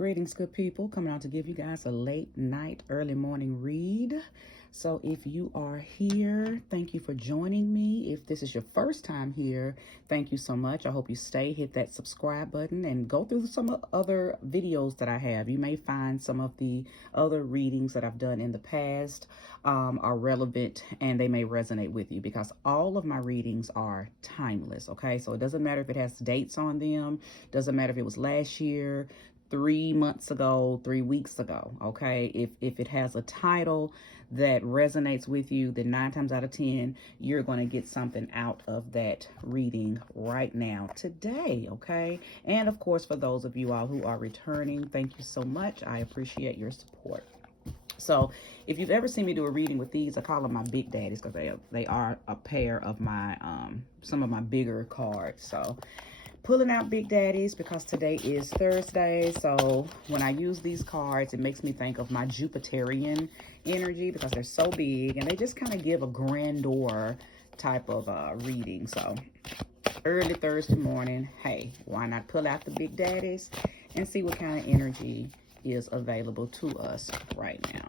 Greetings, good people. Coming out to give you guys a late night, early morning read. So if you are here, thank you for joining me. If this is your first time here, thank you so much. I hope you stay, hit that subscribe button, and go through some other videos that I have. You may find some of the other readings that I've done in the past are relevant, and they may resonate with you because all of my readings are timeless, okay? So it doesn't matter if it has dates on them. Doesn't matter if it was last year, 3 months ago, 3 weeks ago, okay? If it has a title that resonates with you, then 9 times out of 10, you're going to get something out of that reading right now, today, okay? And of course, for those of you all who are returning, thank you so much. I appreciate your support. So if you've ever seen me do a reading with these, I call them my big daddies because they are a pair of my, some of my bigger cards. So pulling out big daddies because today is Thursday. So when I use these cards, it makes me think of my Jupiterian energy because they're so big and they just kind of give a grandeur type of reading. So early Thursday morning, hey, why not pull out the big daddies and see what kind of energy is available to us right now.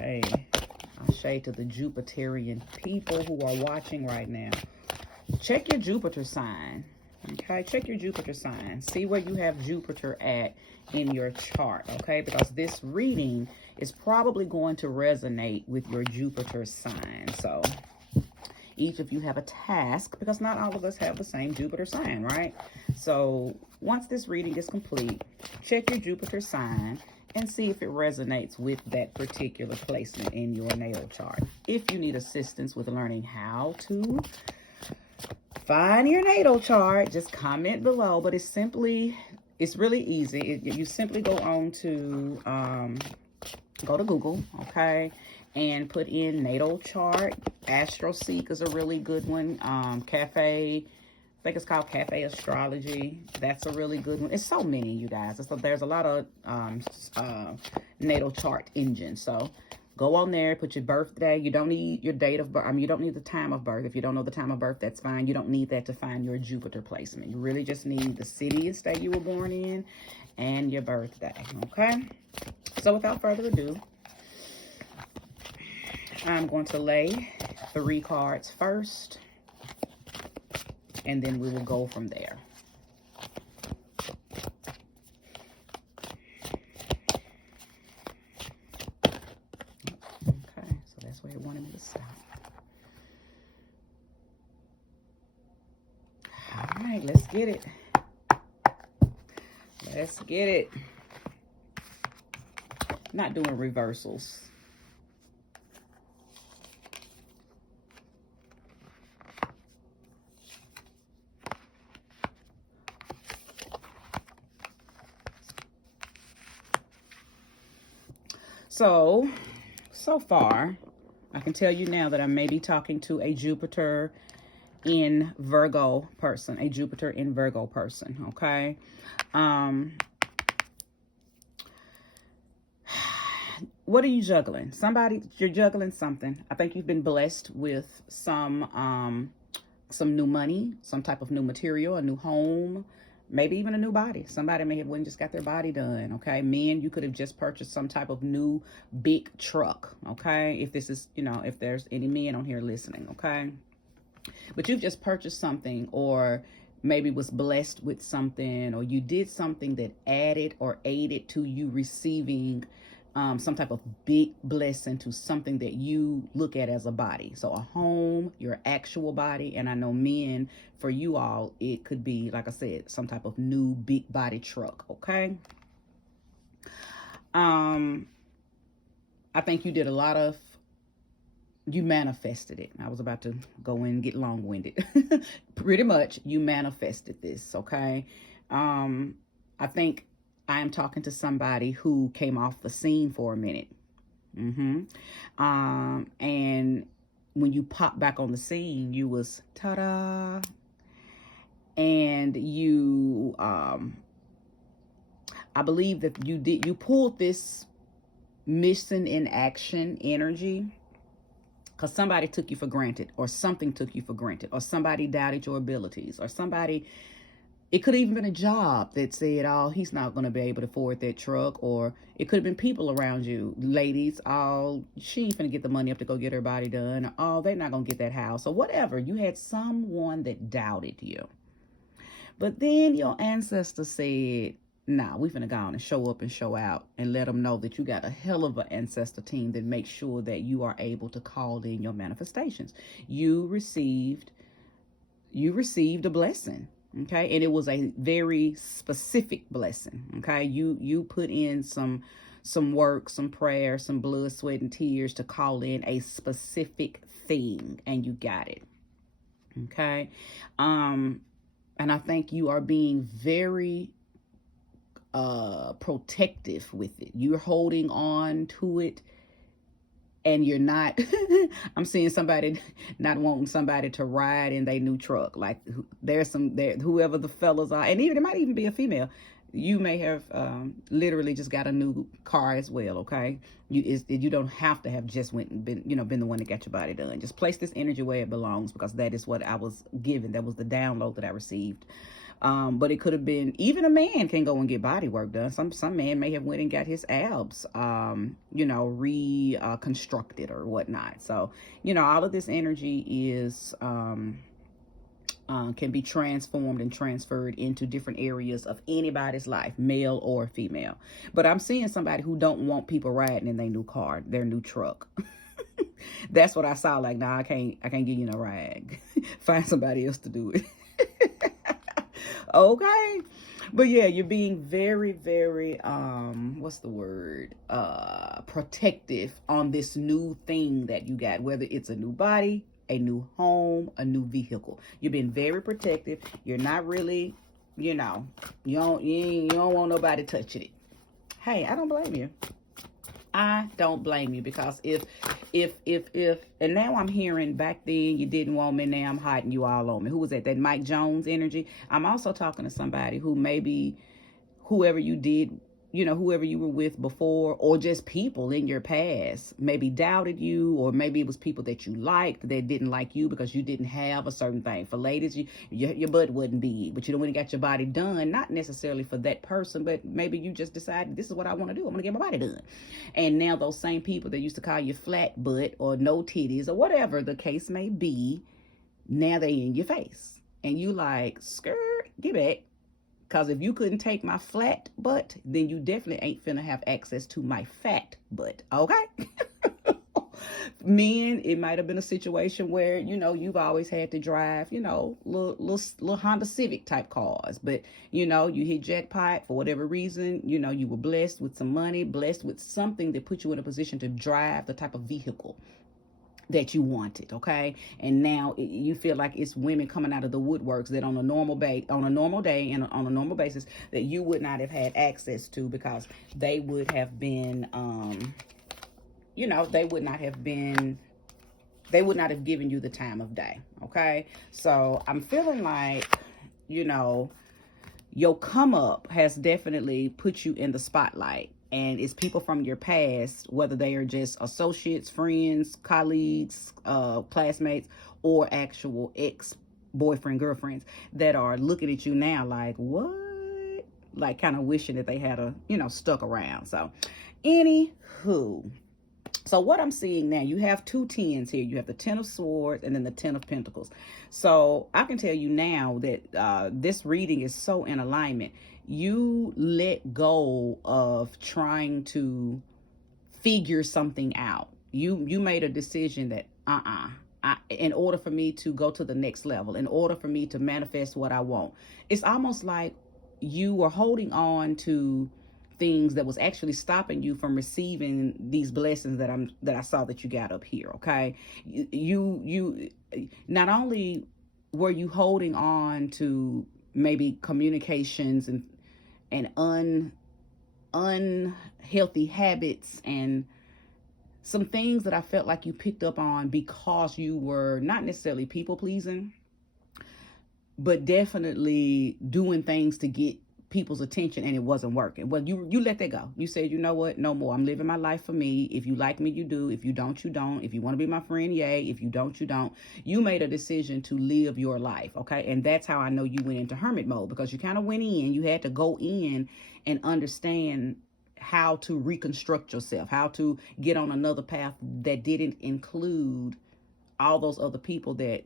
I'll shade to the Jupiterian people who are watching right now. Check your Jupiter sign, okay? Check your Jupiter sign. See where you have Jupiter at in your chart, okay? Because this reading is probably going to resonate with your Jupiter sign. So each of you have a task because not all of us have the same Jupiter sign, right? So once this reading is complete, check your Jupiter sign and see if it resonates with that particular placement in your natal chart. If you need assistance with learning how to find your natal chart, just comment below. But it's really easy. You simply go on to go to Google, okay, and put in natal chart. AstroSeek is a really good one. Cafe, I think it's called Cafe Astrology. That's a really good one. It's so many, you guys. There's a lot of natal chart engines. So go on there, put your birthday. You don't need your date of birth. You don't need the time of birth. If you don't know the time of birth, that's fine. You don't need that to find your Jupiter placement. You really just need the city and state you were born in and your birthday, okay? So without further ado, I'm going to lay 3 cards first, and then we will go from there. Where it wanted me to stop. All right, let's get it. Let's get it. Not doing reversals. So far, I can tell you now that I may be talking to a Jupiter in Virgo person, okay? What are you juggling? You're juggling something. I think you've been blessed with some new money, some type of new material, a new home, maybe even a new body. Somebody may have went and just got their body done, okay? Men, you could have just purchased some type of new big truck, okay? If this is, if there's any men on here listening, okay? But you've just purchased something, or maybe was blessed with something, or you did something that added or aided to you receiving some type of big blessing to something that you look at as a body. So a home, your actual body. And I know men, for you all, it could be, like I said, some type of new big body truck, okay? I think you did you manifested it. I was about to go in and get long-winded. Pretty much, you manifested this, okay? I think I am talking to somebody who came off the scene for a minute. And when you popped back on the scene, you was ta-da. And you, I believe that you pulled this mission in action energy because somebody took you for granted, or something took you for granted, or somebody doubted your abilities, or somebody It could have even been a job that said, oh, he's not going to be able to afford that truck. Or it could have been people around you, ladies, oh, she ain't finna get the money up to go get her body done. Oh, they're not going to get that house, or whatever. You had someone that doubted you. But then your ancestor said, nah, we finna go on and show up and show out and let them know that you got a hell of an ancestor team that makes sure that you are able to call in your manifestations. You received a blessing. Okay, and it was a very specific blessing. Okay, you put in some work, some prayer, some blood, sweat, and tears to call in a specific thing, and you got it. Okay, and I think you are being very protective with it. You're holding on to it, and you're not. I'm seeing somebody not wanting somebody to ride in their new truck. Like there's whoever the fellas are, and even it might even be a female. You may have literally just got a new car as well. Okay, you don't have to have just went and been the one that got your body done. Just place this energy where it belongs, because that is what I was given. That was the download that I received. But it could have been, even a man can go and get body work done. Some man may have went and got his abs, reconstructed or whatnot. So, all of this energy is, can be transformed and transferred into different areas of anybody's life, male or female. But I'm seeing somebody who don't want people riding in their new car, their new truck. That's what I saw. Like, nah, I can't give you no ride. Find somebody else to do it. Okay, but yeah, you're being very, very what's the word, protective on this new thing that you got, whether it's a new body, a new home, a new vehicle. You're being very protective. You're not really, you don't want nobody touching it. Hey, I don't blame you. I don't blame you, because if, and now I'm hearing, back then you didn't want me, now I'm hot and you all on me. Who was that? That Mike Jones energy. I'm also talking to somebody who maybe whoever you were with before, or just people in your past maybe doubted you, or maybe it was people that you liked that didn't like you because you didn't have a certain thing. For ladies, your butt wasn't big, but you don't want to get your body done, not necessarily for that person, but maybe you just decided, this is what I want to do. I'm going to get my body done. And now those same people that used to call you flat butt or no titties or whatever the case may be, now they in your face. And you like, skirt, get back. Because if you couldn't take my flat butt, then you definitely ain't finna have access to my fat butt. Okay? Men, it might have been a situation where, you've always had to drive, little Honda Civic type cars. But, you hit jackpot for whatever reason. You were blessed with some money, blessed with something that put you in a position to drive the type of vehicle that you wanted. Okay, and now you feel like it's women coming out of the woodworks that on a normal day and on a normal basis that you would not have had access to, because they would have been they would not have given you the time of day. Okay, so I'm feeling like your come up has definitely put you in the spotlight. And it's people from your past, whether they are just associates, friends, colleagues, classmates, or actual ex-boyfriend, girlfriends, that are looking at you now like, what? Like kind of wishing that they had stuck around. So anywho, so what I'm seeing now, you have two tens here. You have the Ten of Swords and then the Ten of Pentacles. So I can tell you now that this reading is so in alignment. You let go of trying to figure something out. You made a decision that in order for me to go to the next level, in order for me to manifest what I want, it's almost like you were holding on to things that was actually stopping you from receiving these blessings that I saw that you got up here. Okay, you not only were you holding on to maybe communications and unhealthy habits and some things that I felt like you picked up on because you were not necessarily people pleasing, but definitely doing things to get people's attention and it wasn't working. Well, you let that go. You said, you know what, no more. I'm living my life for me. If you like me, you do. If you don't, you don't. If you want to be my friend, yay. If you don't, you don't. You made a decision to live your life, okay? And that's how I know you went into hermit mode, because you kind of went in. You had to go in and understand how to reconstruct yourself, how to get on another path that didn't include all those other people that,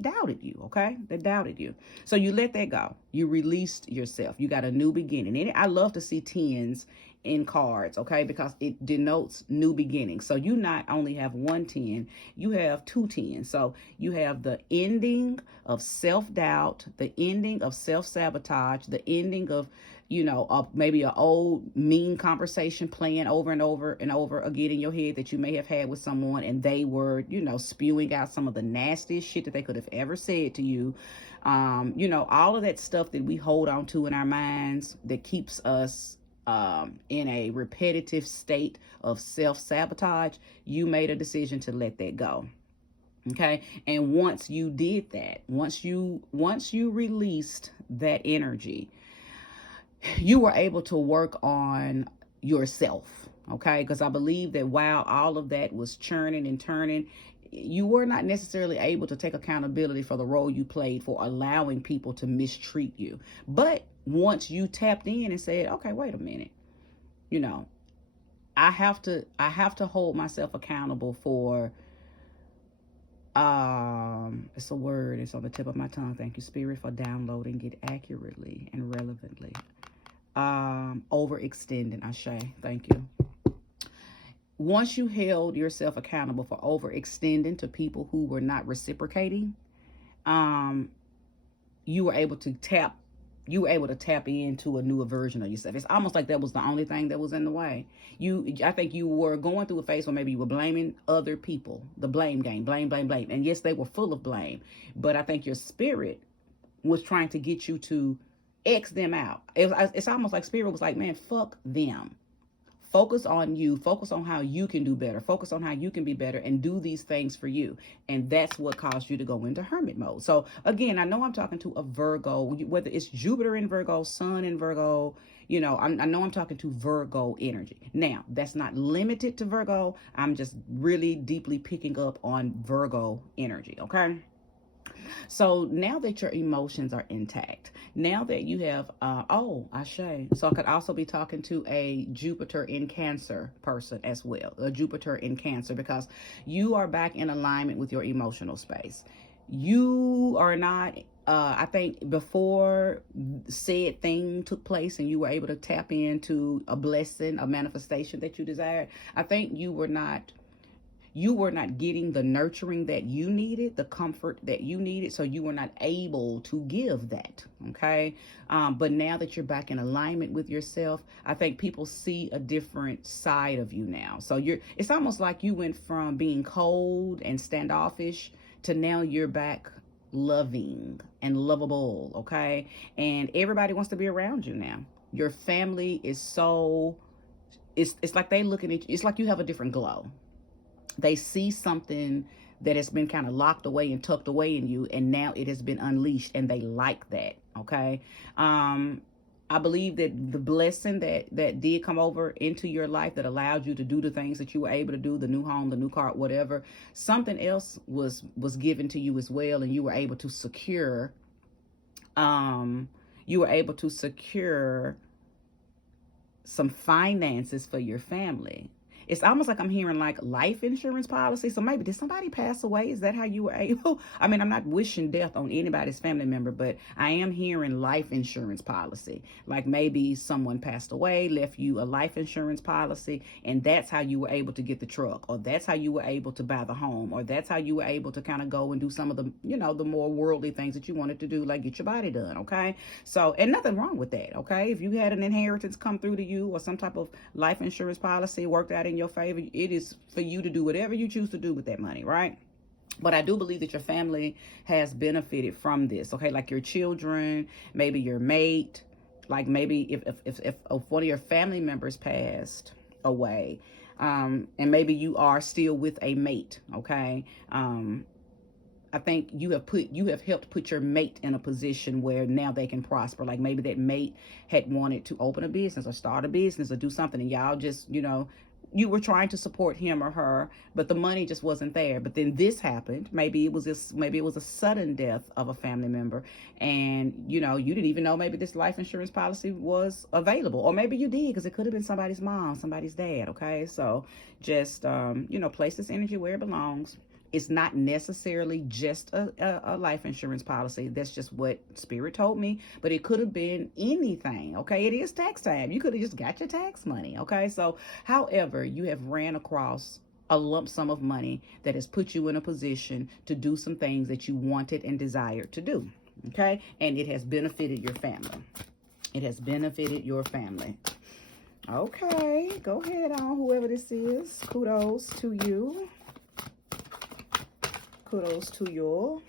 doubted you, okay? That doubted you. So you let that go. You released yourself. You got a new beginning. And I love to see tens in cards, okay? Because it denotes new beginnings. So you not only have 1 10, you have 2 10s. So you have the ending of self-doubt, the ending of self-sabotage, the ending of, maybe an old mean conversation playing over and over and over again in your head that you may have had with someone, and they were, spewing out some of the nastiest shit that they could have ever said to you. All of that stuff that we hold on to in our minds that keeps us in a repetitive state of self-sabotage. You made a decision to let that go. Okay. And once you did that, once you released that energy, you were able to work on yourself. Okay. Because I believe that while all of that was churning and turning, you were not necessarily able to take accountability for the role you played for allowing people to mistreat you. But once you tapped in and said, okay, wait a minute, I have to hold myself accountable for, it's a word, it's on the tip of my tongue. Thank you, Spirit, for downloading it accurately and relevantly. Overextending, Ashe. Thank you. Once you held yourself accountable for overextending to people who were not reciprocating, you were able to tap into a newer version of yourself. It's almost like that was the only thing that was in the way. I think you were going through a phase where maybe you were blaming other people, the blame game, blame. And yes, they were full of blame, but I think your spirit was trying to get you to X them out. It's almost like spirit was like, man, fuck them. Focus on you. Focus on how you can do better. Focus on how you can be better and do these things for you. And that's what caused you to go into hermit mode. So again, I know I'm talking to a Virgo, whether it's Jupiter in Virgo, Sun in Virgo, I know I'm talking to Virgo energy. Now, that's not limited to Virgo. I'm just really deeply picking up on Virgo energy, okay? So now that your emotions are intact, now that you have, Ashe. So I could also be talking to a Jupiter in Cancer person as well, a Jupiter in Cancer, because you are back in alignment with your emotional space. You are not, I think before said thing took place and you were able to tap into a blessing, a manifestation that you desired, I think you were not getting the nurturing that you needed, the comfort that you needed. So you were not able to give that. Okay. But now that you're back in alignment with yourself, I think people see a different side of you now. So it's almost like you went from being cold and standoffish to now you're back loving and lovable. Okay. And everybody wants to be around you now. Your family is it's like they looking at you. It's like you have a different glow. They see something that has been kind of locked away and tucked away in you, and now it has been unleashed, and they like that. Okay. I believe that the blessing that did come over into your life that allowed you to do the things that you were able to do, the new home, the new car, whatever, something else was given to you as well, and you were able to secure some finances for your family. It's almost like I'm hearing like life insurance policy. So maybe did somebody pass away? Is that how you were able? I mean, I'm not wishing death on anybody's family member, but I am hearing life insurance policy. Like maybe someone passed away, left you a life insurance policy, and that's how you were able to get the truck, or that's how you were able to buy the home, or that's how you were able to kind of go and do some of the, the more worldly things that you wanted to do, like get your body done. Okay. So, and nothing wrong with that. Okay. If you had an inheritance come through to you or some type of life insurance policy worked out in your favor, it is for you to do whatever you choose to do with that money, right? But I do believe that your family has benefited from this. Okay, like your children, maybe your mate, like maybe if one of your family members passed away, and maybe you are still with a mate. Okay, I think you have helped put your mate in a position where now they can prosper. Like maybe that mate had wanted to open a business or start a business or do something, and y'all just, you were trying to support him or her, but the money just wasn't there. But then this happened. Maybe it was a sudden death of a family member, and you didn't even know maybe this life insurance policy was available, or maybe you did, because it could have been somebody's mom, somebody's dad. Okay, so just place this energy where it belongs. It's not necessarily just a life insurance policy. That's just what Spirit told me. But it could have been anything, okay? It is tax time. You could have just got your tax money, okay? So, however, you have ran across a lump sum of money that has put you in a position to do some things that you wanted and desired to do, okay? And it has benefited your family. It has benefited your family. Okay, go ahead on, whoever this is. Kudos to you. Kudos to Yall.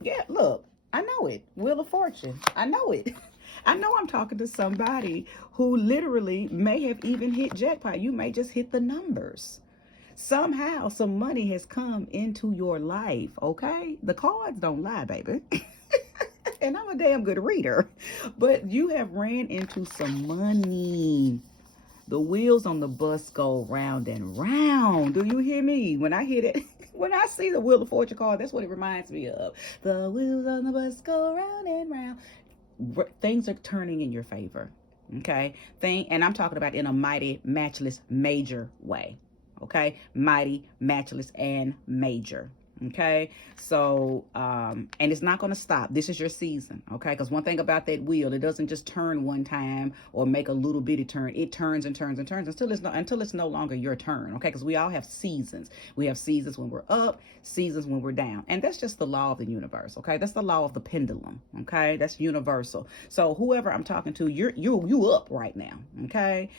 Yeah, look, I know it. Wheel of Fortune. I know it. I know I'm talking to somebody who literally may have even hit jackpot. You may just hit the numbers. Somehow, some money has come into your life, okay? The cards don't lie, baby. And I'm a damn good reader. But you have ran into some money. The wheels on the bus go round and round. Do you hear me? When I hit it, when I see the Wheel of Fortune card, that's what it reminds me of. The wheels on the bus go round and round. Things are turning in your favor. Okay? And I'm talking about in a mighty, matchless, major way. Okay? Mighty, matchless, and major. Okay, so and it's not going to stop. This is your season, okay? Because one thing about that wheel, it doesn't just turn one time or make a little bitty turn. It turns and turns and turns until it's no longer your turn, okay? Because we all have seasons. We have seasons when we're up, seasons when we're down, and that's just the law of the universe, okay? That's the law of the pendulum, okay? That's universal. So whoever I'm talking to, you up right now, okay?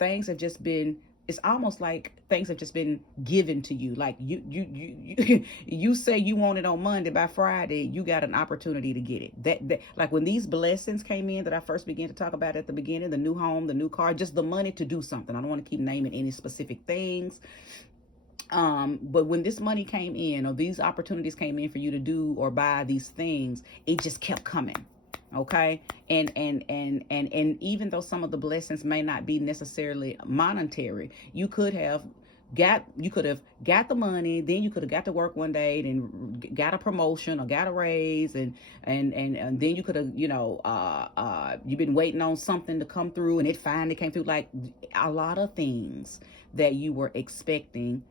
Things have just been. It's almost like things have just been given to you. Like you say you want it on Monday, by Friday, you got an opportunity to get it. That like when these blessings came in that I first began to talk about at the beginning, the new home, the new car, just the money to do something. I don't want to keep naming any specific things. But when this money came in, or these opportunities came in for you to do or buy these things, it just kept coming. Okay. And even though some of the blessings may not be necessarily monetary, you could have got the money, then you could have got to work one day, then got a promotion or got a raise, and then you could have, you've been waiting on something to come through and it finally came through. Like a lot of things that you were expecting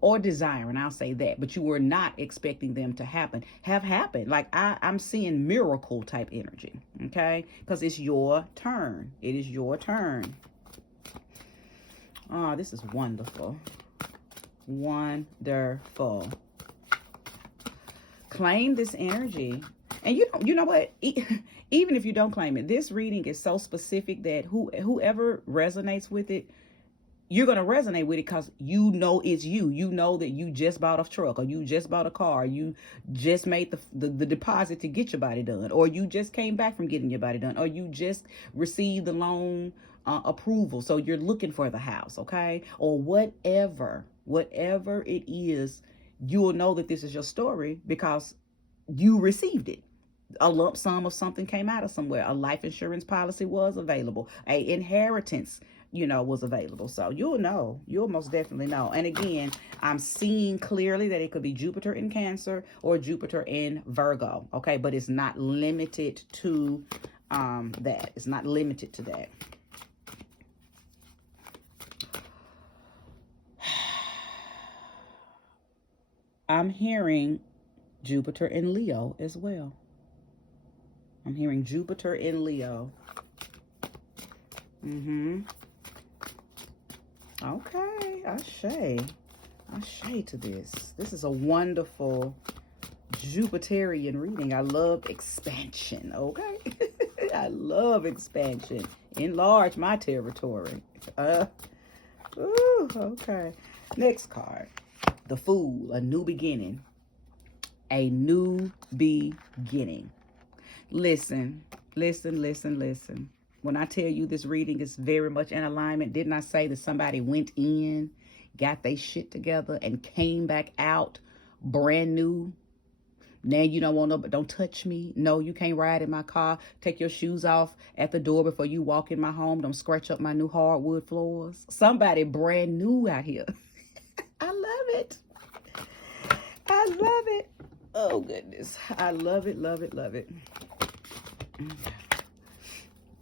or desiring, I'll say that, but you were not expecting them to happen, have happened. Like I'm seeing miracle type energy, okay? Because it's your turn. It is your turn. Oh, this is wonderful. Wonderful. Claim this energy. And you know what? Even if you don't claim it, this reading is so specific that whoever resonates with it, you're going to resonate with it because you know it's you. You know that you just bought a truck, or you just bought a car, you just made the deposit to get your body done, or you just came back from getting your body done, or you just received the loan approval, so you're looking for the house, okay? Or whatever it is, you will know that this is your story because you received it. A lump sum of something came out of somewhere. A life insurance policy was available. A inheritance was available. So you'll most definitely know. And again, I'm seeing clearly that it could be Jupiter in Cancer or Jupiter in Virgo. Okay. But it's not limited to that. It's not limited to that. I'm hearing Jupiter in Leo as well. I'm hearing Jupiter in Leo. Okay, Ashe to this. This is a wonderful Jupiterian reading. I love expansion, okay? I love expansion. Enlarge my territory. Okay. Next card. The Fool, a new beginning. A new beginning. Listen. When I tell you this reading is very much in alignment, didn't I say that somebody went in, got their shit together, and came back out brand new? Now you don't want no, but don't touch me. No, you can't ride in my car. Take your shoes off at the door before you walk in my home. Don't scratch up my new hardwood floors. Somebody brand new out here. I love it. I love it. Oh, goodness. I love it, love it, love it.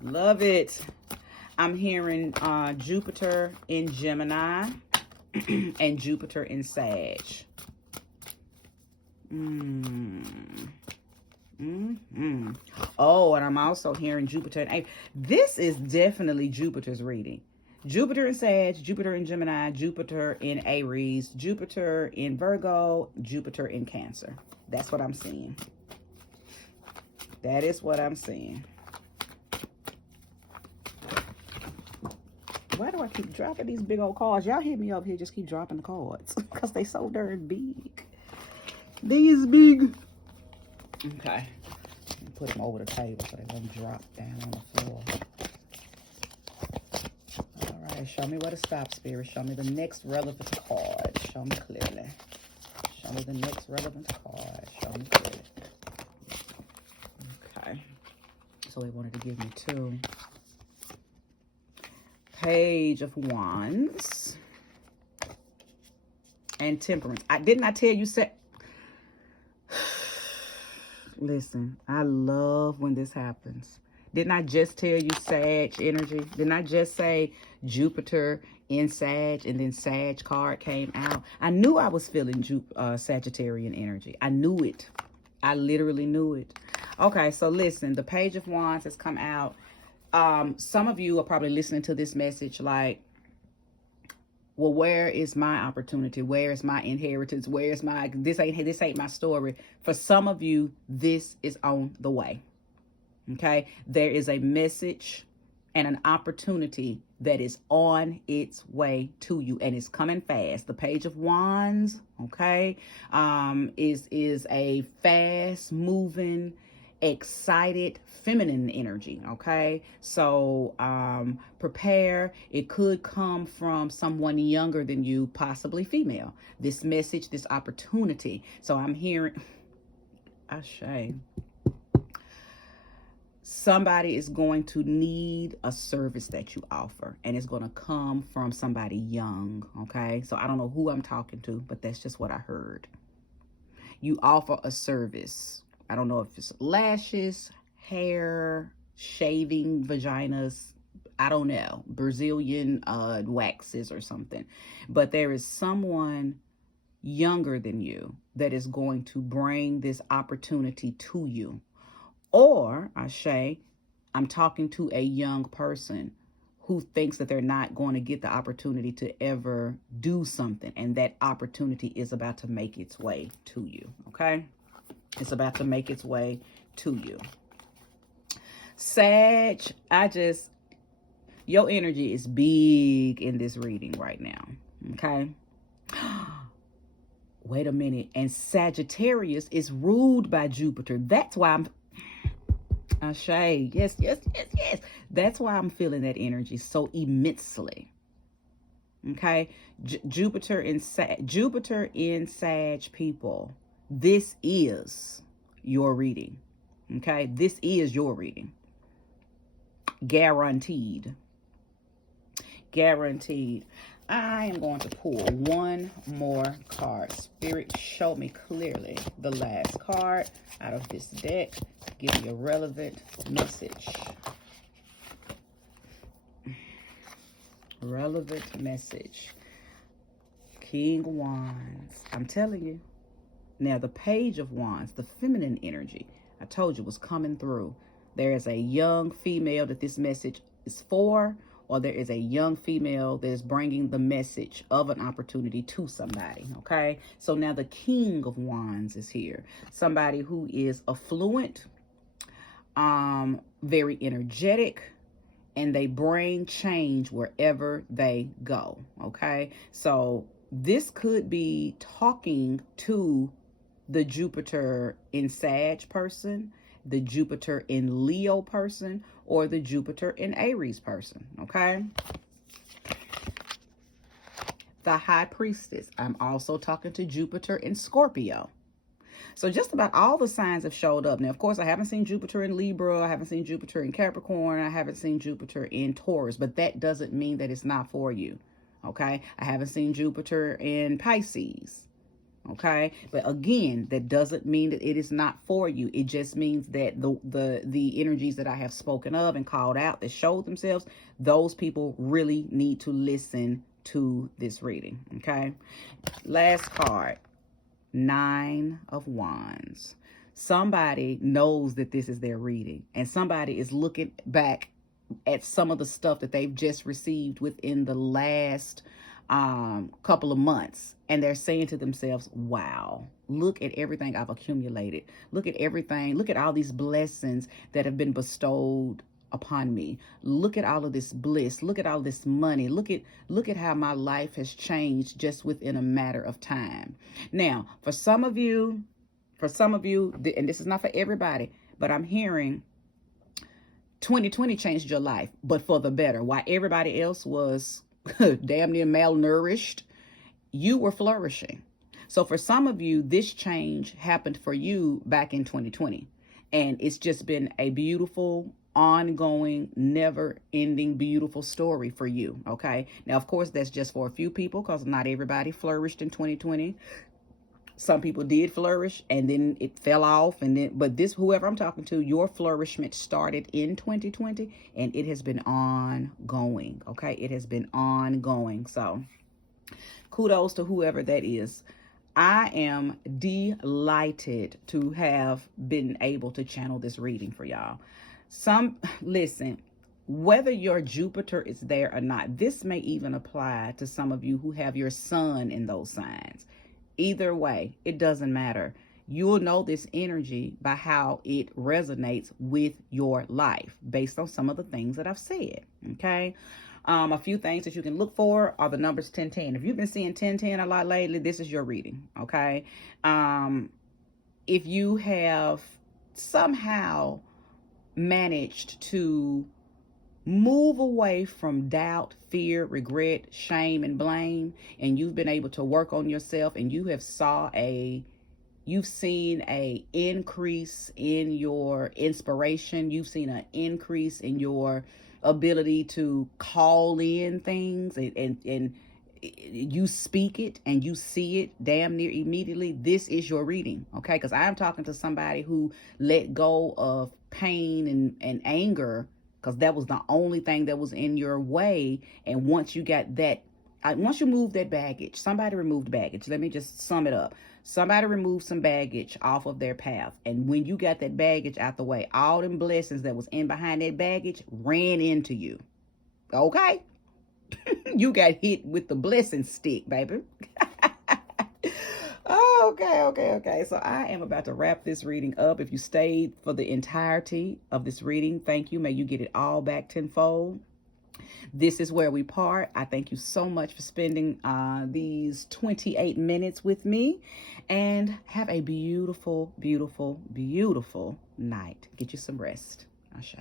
Love it. I'm hearing Jupiter in Gemini and Jupiter in Sag. Oh, and I'm also hearing Jupiter in Aries. This is definitely Jupiter's reading. Jupiter in Sag, Jupiter in Gemini, Jupiter in Aries, Jupiter in Virgo, Jupiter in Cancer. That's what I'm seeing. That is what I'm seeing. Why do I keep dropping these big old cards? Y'all hit me up here, just keep dropping the cards because they so darn big. These big. Okay. Put them over the table so they don't drop down on the floor. All right. Show me where to stop, Spirit. Show me the next relevant card. Show me clearly. Show me the next relevant card. Show me clearly. Okay. So he wanted to give me 2. Page of Wands and Temperance. Didn't I tell you? Listen, I love when this happens. Didn't I just tell you Sag energy? Didn't I just say Jupiter in Sag and then Sag card came out? I knew I was feeling Sagittarian energy. I knew it. I literally knew it. Okay, so listen, the Page of Wands has come out. Some of you are probably listening to this message like, well, where is my opportunity? Where is my inheritance? Where is my, this ain't my story. For some of you, this is on the way. Okay. There is a message and an opportunity that is on its way to you, and it's coming fast. The Page of Wands, okay, is a fast moving, excited feminine energy. Okay, so prepare. It could come from someone younger than you, possibly female, this message, this opportunity. So I'm hearing Ashe. Somebody is going to need a service that you offer, and it's going to come from somebody young. Okay, so I don't know who I'm talking to, but that's just what I heard. You offer a service. I don't know if it's lashes, hair, shaving vaginas, I don't know, Brazilian waxes or something. But there is someone younger than you that is going to bring this opportunity to you. Or, Ashe, I'm talking to a young person who thinks that they're not going to get the opportunity to ever do something. And that opportunity is about to make its way to you, okay? It's about to make its way to you. Sag, your energy is big in this reading right now, okay? Wait a minute. And Sagittarius is ruled by Jupiter. That's why I'm... Ashe, yes. That's why I'm feeling that energy so immensely. Okay? Jupiter in Sag people. This is your reading. Okay? This is your reading. Guaranteed. Guaranteed. I am going to pull one more card. Spirit, show me clearly the last card out of this deck. Give me a relevant message. Relevant message. King Wands. I'm telling you. Now, the Page of Wands, the feminine energy, I told you was coming through. There is a young female that this message is for, or there is a young female that is bringing the message of an opportunity to somebody, okay? So now the King of Wands is here. Somebody who is affluent, very energetic, and they bring change wherever they go, okay? So this could be talking to the Jupiter in Sag person, the Jupiter in Leo person, or the Jupiter in Aries person, okay? The High Priestess. I'm also talking to Jupiter in Scorpio. So just about all the signs have showed up. Now, of course, I haven't seen Jupiter in Libra. I haven't seen Jupiter in Capricorn. I haven't seen Jupiter in Taurus, but that doesn't mean that it's not for you. Okay. I haven't seen Jupiter in Pisces. Okay, but again, that doesn't mean that it is not for you. It just means that the energies that I have spoken of and called out that showed themselves, those people really need to listen to this reading. Okay, last card, 9 of Wands. Somebody knows that this is their reading, and somebody is looking back at some of the stuff that they've just received within the last couple of months, and they're saying to themselves, wow, look at everything I've accumulated. Look at everything. Look at all these blessings that have been bestowed upon me. Look at all of this bliss. Look at all this money. Look at how my life has changed just within a matter of time. Now, for some of you, and this is not for everybody, but I'm hearing 2020 changed your life, but for the better. While everybody else was damn near malnourished, you were flourishing. So for some of you, this change happened for you back in 2020. And it's just been a beautiful, ongoing, never-ending, beautiful story for you. Okay. Now, of course, that's just for a few people, because not everybody flourished in 2020. Some people did flourish and then it fell off. But whoever I'm talking to, your flourishment started in 2020 and it has been ongoing. Okay. It has been ongoing. So kudos to whoever that is. I am delighted to have been able to channel this reading for y'all. Listen, whether your Jupiter is there or not, this may even apply to some of you who have your sun in those signs. Either way, it doesn't matter. You'll know this energy by how it resonates with your life based on some of the things that I've said. Okay. A few things that you can look for are the numbers 1010. If you've been seeing 1010 a lot lately, this is your reading. Okay. If you have somehow managed to move away from doubt, fear, regret, shame, and blame, and you've been able to work on yourself, and you have you've seen a increase in your inspiration, you've seen an increase in your ability to call in things, and you speak it and you see it damn near immediately, this is your reading. Okay, because I'm talking to somebody who let go of pain and anger, because that was the only thing that was in your way. And once you got that, once you move that baggage, somebody removed baggage. Let me just sum it up. Somebody removed some baggage off of their path. And when you got that baggage out the way, all them blessings that was in behind that baggage ran into you. Okay? You got hit with the blessing stick, baby. Okay. So I am about to wrap this reading up. If you stayed for the entirety of this reading, thank you. May you get it all back tenfold. This is where we part. I thank you so much for spending these 28 minutes with me, and have a beautiful, beautiful, beautiful night. Get you some rest. Ashe.